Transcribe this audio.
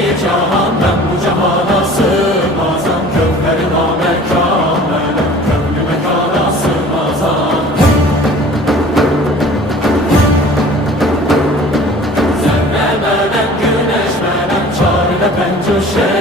iki cahan, ben bu cahana sığmazam. Kövleri namekan benim, kövlü mekana sığmazam. Zerre benim, güneş benim, çare pencoşe